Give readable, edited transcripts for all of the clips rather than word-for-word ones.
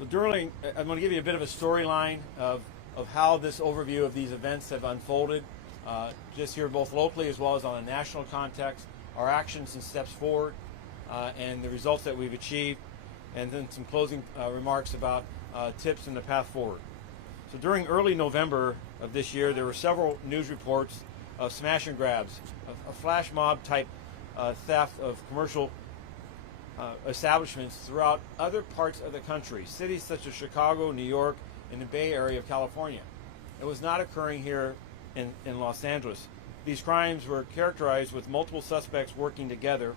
I'm going to give you a bit of a storyline of how this overview of these events have unfolded, just here both locally as well as on a national context, our actions and steps forward, and the results that we've achieved, and then some closing remarks about tips and the path forward. So during early November of this year, there were several news reports of smash and grabs, a flash mob type theft of commercial establishments throughout other parts of the country, cities such as Chicago, New York, and the Bay Area of California. It was not occurring here in Los Angeles. These crimes were characterized with multiple suspects working together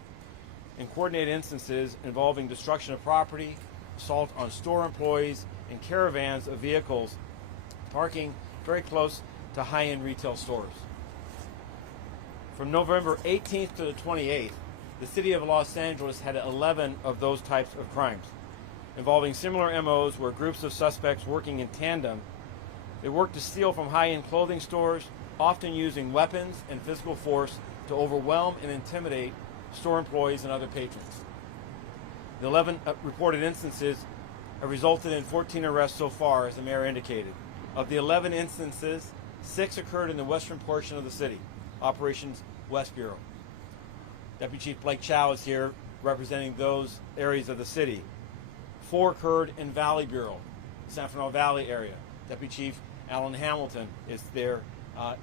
in coordinated instances involving destruction of property, assault on store employees, and caravans of vehicles parking very close to high-end retail stores. From November 18th to the 28th, the city of Los Angeles had 11 of those types of crimes, involving similar MOs where groups of suspects working in tandem, they worked to steal from high-end clothing stores, often using weapons and physical force to overwhelm and intimidate store employees and other patrons. The 11 reported instances have resulted in 14 arrests so far, as the mayor indicated. Of the 11 instances, 6 occurred in the western portion of the city, Operations West Bureau. Deputy Chief Blake Chow is here representing those areas of the city. 4 occurred in Valley Bureau, San Fernando Valley area. Deputy Chief Alan Hamilton is there,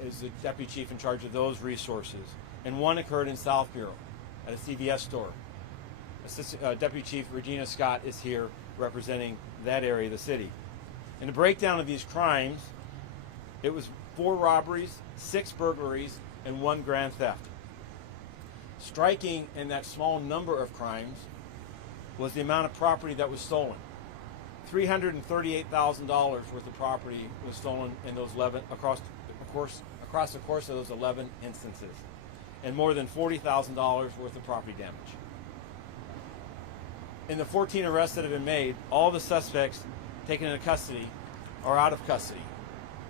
is the Deputy Chief in charge of those resources. And 1 occurred in South Bureau at a CVS store. Deputy Chief Regina Scott is here representing that area of the city. In the breakdown of these crimes, it was 4 robberies, 6 burglaries, and 1 grand theft. Striking in that small number of crimes was the amount of property that was stolen. $338,000 worth of property was stolen in those 11 across the course of those 11 instances, and more than $40,000 worth of property damage. In the 14 arrests that have been made, all the suspects taken into custody are out of custody,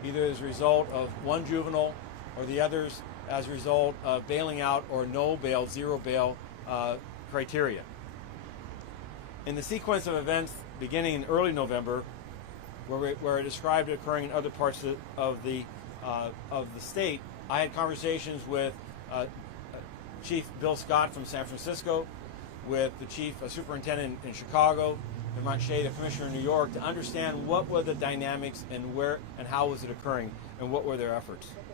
either as a result of 1 juvenile or the others as a result of bailing out or no bail, zero bail criteria. In the sequence of events beginning in early November, where I described it occurring in other parts of the state, I had conversations with Chief Bill Scott from San Francisco, with the Chief Superintendent in Chicago, and Ron Shea, the Commissioner in New York, to understand what were the dynamics and where and how was it occurring and what were their efforts.